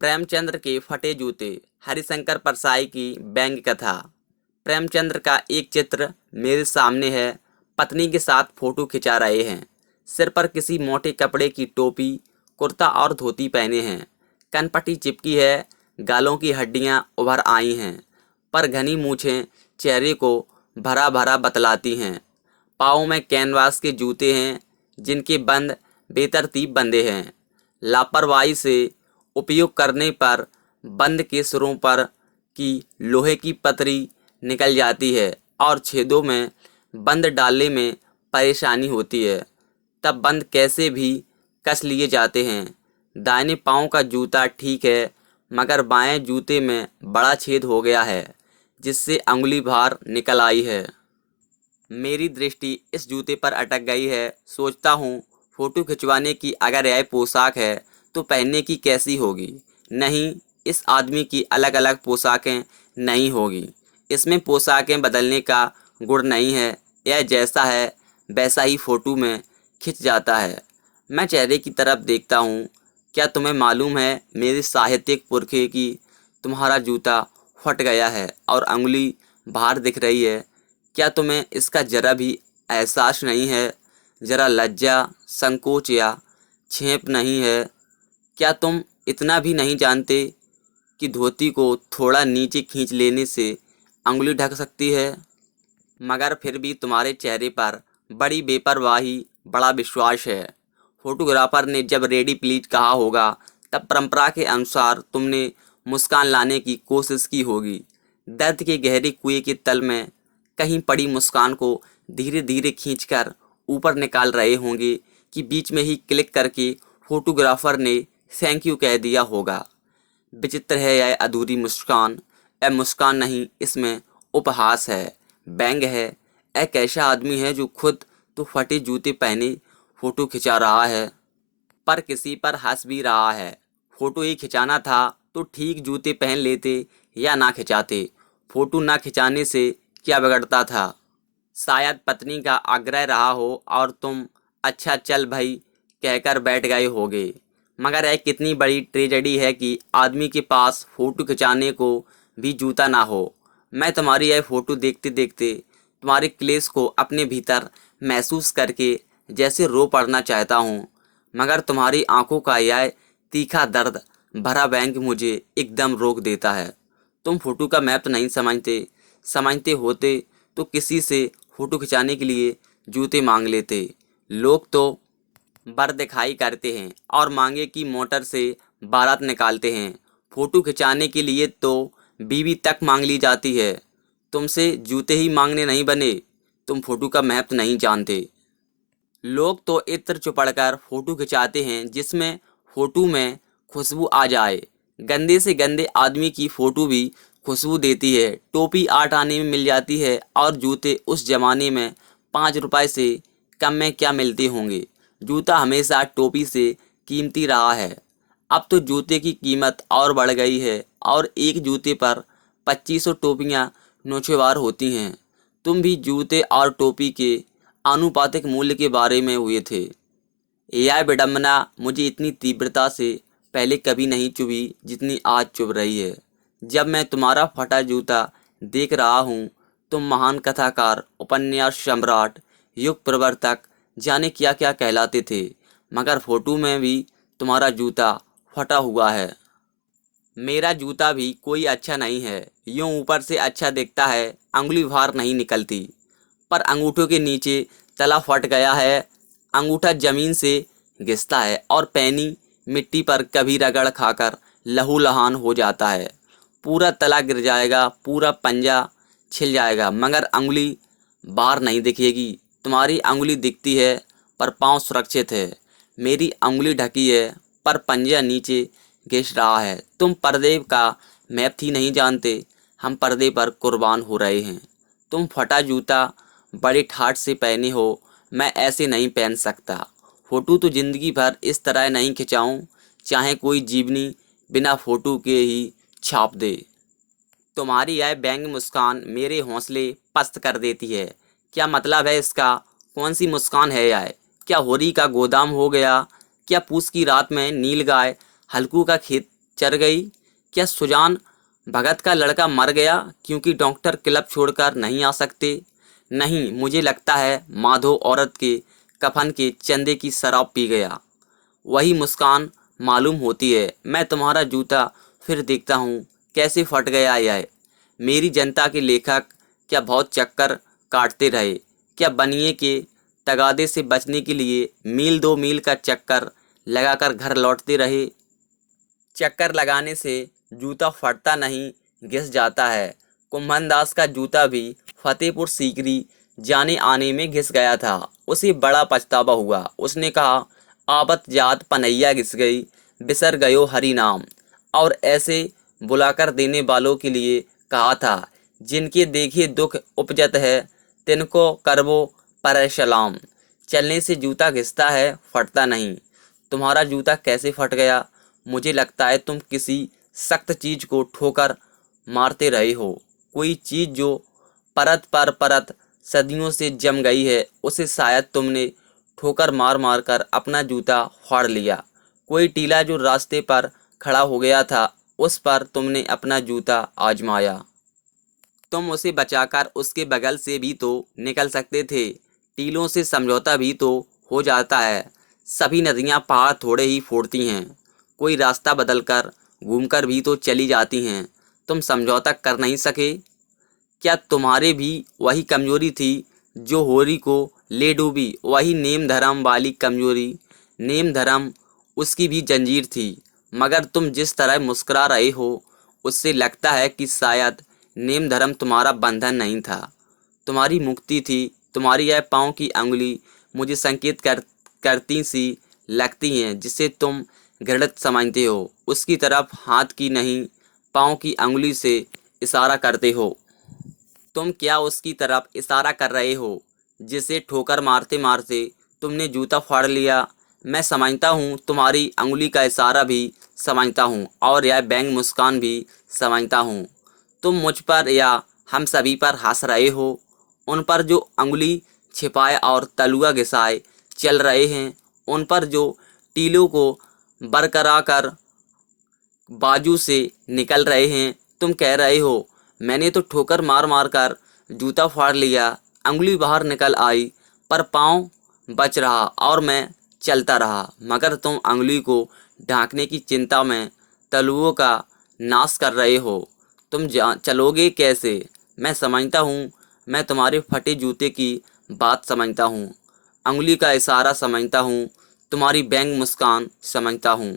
प्रेमचंद्र के फटे जूते। हरिशंकर परसाई की व्यंग्य कथा। प्रेमचंद्र का एक चित्र मेरे सामने है। पत्नी के साथ फोटो खिंचा रहे हैं। सिर पर किसी मोटे कपड़े की टोपी, कुर्ता और धोती पहने हैं। कनपटी चिपकी है, गालों की हड्डियां उभर आई हैं, पर घनी मूछें चेहरे को भरा भरा बतलाती हैं। पाँव में कैनवास के जूते हैं, जिनके बंद बेतरतीब बंधे हैं। लापरवाही से उपयोग करने पर बंद के सिरों पर की लोहे की पतरी निकल जाती है और छेदों में बंद डालने में परेशानी होती है। तब बंद कैसे भी कस लिए जाते हैं। दाहिने पाँव का जूता ठीक है, मगर बाएं जूते में बड़ा छेद हो गया है, जिससे अंगुली बाहर निकल आई है। मेरी दृष्टि इस जूते पर अटक गई है। सोचता हूँ, फोटो खिंचवाने की अगर यह पोशाक है तो पहनने की कैसी होगी। नहीं, इस आदमी की अलग अलग पोशाकें नहीं होगी। इसमें पोशाकें बदलने का गुण नहीं है। यह जैसा है वैसा ही फोटो में खिंच जाता है। मैं चेहरे की तरफ देखता हूँ। क्या तुम्हें मालूम है मेरे साहित्यिक पुरखे की तुम्हारा जूता फट गया है और अंगुली बाहर दिख रही है। क्या तुम्हें इसका जरा भी एहसास नहीं है? जरा लज्जा, संकोच या छेप नहीं है? क्या तुम इतना भी नहीं जानते कि धोती को थोड़ा नीचे खींच लेने से अंगुली ढक सकती है? मगर फिर भी तुम्हारे चेहरे पर बड़ी बेपरवाही, बड़ा विश्वास है। फोटोग्राफर ने जब रेडी प्लीज कहा होगा, तब परंपरा के अनुसार तुमने मुस्कान लाने की कोशिश की होगी। दर्द के गहरे कुएं के तल में कहीं पड़ी मुस्कान को धीरे धीरे खींचकर ऊपर निकाल रहे होंगे कि बीच में ही क्लिक करके फोटोग्राफर ने थैंक यू कह दिया होगा। विचित्र है यह अधूरी मुस्कान। यह मुस्कान नहीं, इसमें उपहास है, व्यंग है। एक ऐसा आदमी है जो खुद तो फटे जूते पहने फोटो खिंचा रहा है, पर किसी पर हंस भी रहा है। फोटो ही खिंचाना था तो ठीक जूते पहन लेते या ना खिंचाते। फोटो ना खिंचाने से क्या बिगड़ता था? शायद पत्नी का आग्रह रहा हो और तुम अच्छा चल भाई कहकर बैठ गए होगे। मगर यह कितनी बड़ी ट्रेजेडी है कि आदमी के पास फोटो खिंचाने को भी जूता ना हो। मैं तुम्हारी यह फोटो देखते देखते तुम्हारे क्लेश को अपने भीतर महसूस करके जैसे रो पड़ना चाहता हूँ, मगर तुम्हारी आंखों का यह तीखा दर्द भरा बैंक मुझे एकदम रोक देता है। तुम फोटो का महत्व नहीं समझते। समझते होते तो किसी से फोटो खिंचाने के लिए जूते मांग लेते। लोग तो बर दिखाई करते हैं और मांगे की मोटर से बारात निकालते हैं। फोटो खिंचाने के लिए तो बीवी तक मांग ली जाती है। तुमसे जूते ही मांगने नहीं बने। तुम फोटो का महत्व नहीं जानते। लोग तो इत्र चुपड़कर फोटो खिंचाते हैं जिसमें फोटो में खुशबू आ जाए। गंदे से गंदे आदमी की फोटो भी खुशबू देती है। टोपी 8 आने में मिल जाती है और जूते उस जमाने में 5 रुपए से कम में क्या मिलते होंगे। जूता हमेशा टोपी से कीमती रहा है। अब तो जूते की कीमत और बढ़ गई है और एक जूते पर 2500 टोपियाँ नौछेवार होती हैं। तुम भी जूते और टोपी के आनुपातिक मूल्य के बारे में हुए थे। यह विडंबना मुझे इतनी तीव्रता से पहले कभी नहीं चुभी जितनी आज चुभ रही है। जब मैं तुम्हारा फटा जूता देख रहा हूँ, तुम महान कथाकार, उपन्यास सम्राट, युग प्रवर्तक, जाने क्या क्या कहलाते थे, मगर फोटो में भी तुम्हारा जूता फटा हुआ है। मेरा जूता भी कोई अच्छा नहीं है। यूं ऊपर से अच्छा दिखता है, अंगुली बाहर नहीं निकलती, पर अंगूठों के नीचे तला फट गया है। अंगूठा जमीन से घिसता है और पैनी मिट्टी पर कभी रगड़ खाकर लहूलुहान हो जाता है। पूरा तला गिर जाएगा, पूरा पंजा छिल जाएगा, मगर अंगुली बाहर नहीं दिखेगी। तुम्हारी अंगुली दिखती है पर पाँव सुरक्षित है। मेरी अंगुली ढकी है पर पंजा नीचे घिस रहा है। तुम पर्दे का महत्व ही नहीं जानते। हम पर्दे पर कुर्बान हो रहे हैं। तुम फटा जूता बड़े ठाठ से पहने हो, मैं ऐसे नहीं पहन सकता। फोटो तो जिंदगी भर इस तरह नहीं खिंचाऊं, चाहे कोई जीवनी बिना फोटो के ही छाप दे। तुम्हारी यह व्यंग मुस्कान मेरे हौसले पस्त कर देती है। क्या मतलब है इसका? कौन सी मुस्कान है यह? क्या होरी का गोदाम हो गया? क्या पूस की रात में नील गाय हल्कू का खेत चढ़ गई? क्या सुजान भगत का लड़का मर गया क्योंकि डॉक्टर क्लब छोड़कर नहीं आ सकते? नहीं, मुझे लगता है माधो औरत के कफन के चंदे की शराब पी गया। वही मुस्कान मालूम होती है। मैं तुम्हारा जूता फिर देखता हूँ कैसे फट गया यह। मेरी जनता के लेखक क्या बहुत चक्कर काटते रहे? क्या बनिए के तगादे से बचने के लिए मील 2 मील का चक्कर लगाकर घर लौटते रहे? चक्कर लगाने से जूता फटता नहीं, घिस जाता है। कुंभनदास का जूता भी फतेहपुर सीकरी जाने आने में घिस गया था। उसे बड़ा पछतावा हुआ। उसने कहा, आवत जात पनैया घिस गई, बिसर गयो हरि नाम। और ऐसे बुलाकर देने वालों के लिए कहा था, जिनके देखे दुख उपजत है, तिनको करबो पर सलाम। चलने से जूता घिसता है, फटता नहीं। तुम्हारा जूता कैसे फट गया? मुझे लगता है तुम किसी सख्त चीज को ठोकर मारते रहे हो। कोई चीज जो परत पर परत सदियों से जम गई है, उसे शायद तुमने ठोकर मार मार कर अपना जूता फाड़ लिया। कोई टीला जो रास्ते पर खड़ा हो गया था, उस पर तुमने अपना जूता आजमाया। तुम उसे बचाकर उसके बगल से भी तो निकल सकते थे। टीलों से समझौता भी तो हो जाता है। सभी नदियां पहाड़ थोड़े ही फोड़ती हैं। कोई रास्ता बदलकर घूमकर भी तो चली जाती हैं। तुम समझौता कर नहीं सके? क्या तुम्हारे भी वही कमजोरी थी जो होरी को ले डूबी? वही नेम धर्म वाली कमजोरी? नेम धर्म उसकी भी जंजीर थी। मगर तुम जिस तरह मुस्कुरा रहे हो, उससे लगता है कि शायद नेम धर्म तुम्हारा बंधन नहीं था, तुम्हारी मुक्ति थी। तुम्हारी यह पाँव की अंगुली मुझे संकेत करती सी लगती हैं, जिसे तुम घृणित समझते हो। उसकी तरफ हाथ की नहीं, पाँव की अंगुली से इशारा करते हो। तुम क्या उसकी तरफ इशारा कर रहे हो जिसे ठोकर मारते मारते तुमने जूता फाड़ लिया? मैं समझता हूँ, तुम्हारी अंगुली का इशारा भी समझता हूँ, और यह व्यंग मुस्कान भी समझता हूँ। तुम मुझ पर या हम सभी पर हंस रहे हो, उन पर जो अंगुली छिपाए और तलुआ घिसाए चल रहे हैं, उन पर जो टीलों को बरकरा कर बाजू से निकल रहे हैं। तुम कह रहे हो, मैंने तो ठोकर मार मार कर जूता फाड़ लिया, अंगुली बाहर निकल आई, पर पाँव बच रहा और मैं चलता रहा। मगर तुम अंगुली को ढांकने की चिंता में तलुओं का नाश कर रहे हो। तुम चलोगे कैसे? मैं समझता हूँ, मैं तुम्हारे फटे जूते की बात समझता हूँ, अंगुली का इशारा समझता हूँ, तुम्हारी व्यंग मुस्कान समझता हूँ।